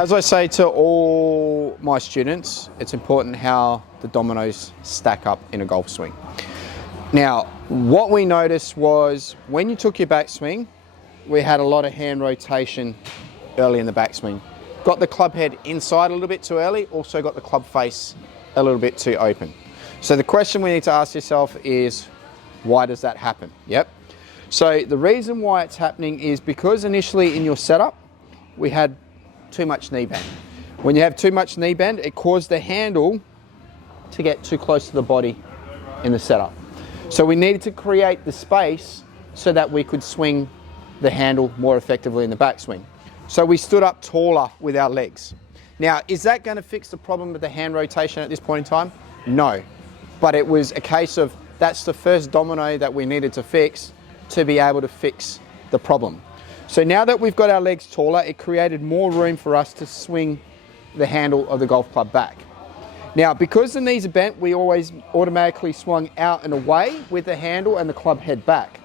As I say to all my students, it's important how the dominoes stack up in a golf swing. Now, what we noticed was when you took your backswing, we had a lot of hand rotation early in the backswing. Got the club head inside a little bit too early, also got the club face a little bit too open. So the question we need to ask yourself is, why does that happen? Yep. So the reason why it's happening is because initially in your setup, we had too much knee bend. When you have too much knee bend, it caused the handle to get too close to the body in the setup. So we needed to create the space so that we could swing the handle more effectively in the backswing. So we stood up taller with our legs. Now, is that going to fix the problem with the hand rotation at this point in time? No, but it was a case of that's the first domino that we needed to fix to be able to fix the problem. So now that we've got our legs taller, it created more room for us to swing the handle of the golf club back. Now, because the knees are bent, we always automatically swung out and away with the handle and the club head back.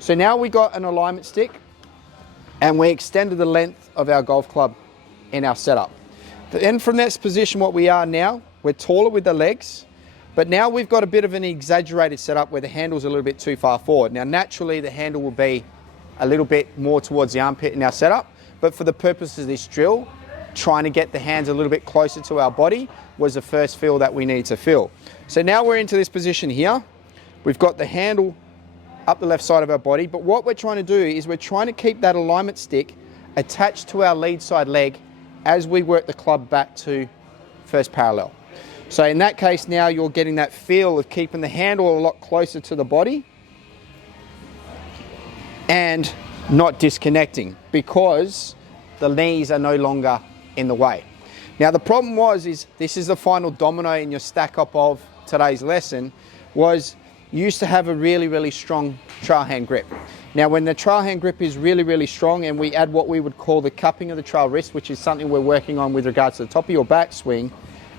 So now we got an alignment stick and we extended the length of our golf club in our setup. Then from this position, what we are now, we're taller with the legs, but now we've got a bit of an exaggerated setup where the handle's a little bit too far forward. Now, naturally, the handle will be a little bit more towards the armpit in our setup, but for the purpose of this drill, trying to get the hands a little bit closer to our body was the first feel that we need to feel. So now we're into this position here. We've got the handle up the left side of our body, but what we're trying to do is we're trying to keep that alignment stick attached to our lead side leg as we work the club back to first parallel. So in that case now you're getting that feel of keeping the handle a lot closer to the body and not disconnecting because the knees are no longer in the way. Now the problem is this is the final domino in your stack up of today's lesson, was you used to have a really strong trail hand grip. Now when the trail hand grip is really strong and we add what we would call the cupping of the trail wrist, which is something we're working on with regards to the top of your backswing,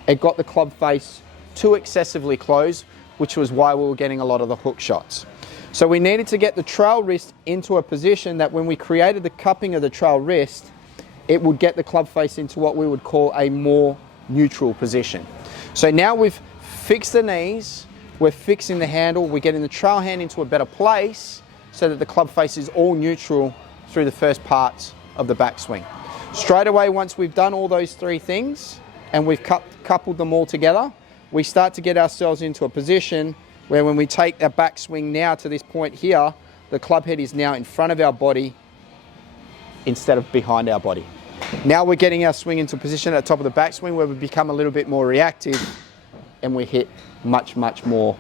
it got the club face too excessively close, which was why we were getting a lot of the hook shots. So we needed to get the trail wrist into a position that when we created the cupping of the trail wrist, it would get the club face into what we would call a more neutral position. So now we've fixed the knees, we're fixing the handle, we're getting the trail hand into a better place so that the club face is all neutral through the first parts of the backswing. Straight away, once we've done all those three things and we've coupled them all together, we start to get ourselves into a position where when we take our backswing now to this point here, the club head is now in front of our body instead of behind our body. Now we're getting our swing into a position at the top of the backswing where we become a little bit more reactive and we hit much more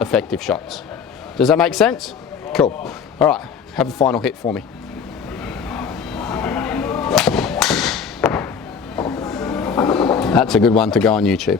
effective shots. Does that make sense? Cool. All right, have a final hit for me. That's a good one to go on YouTube.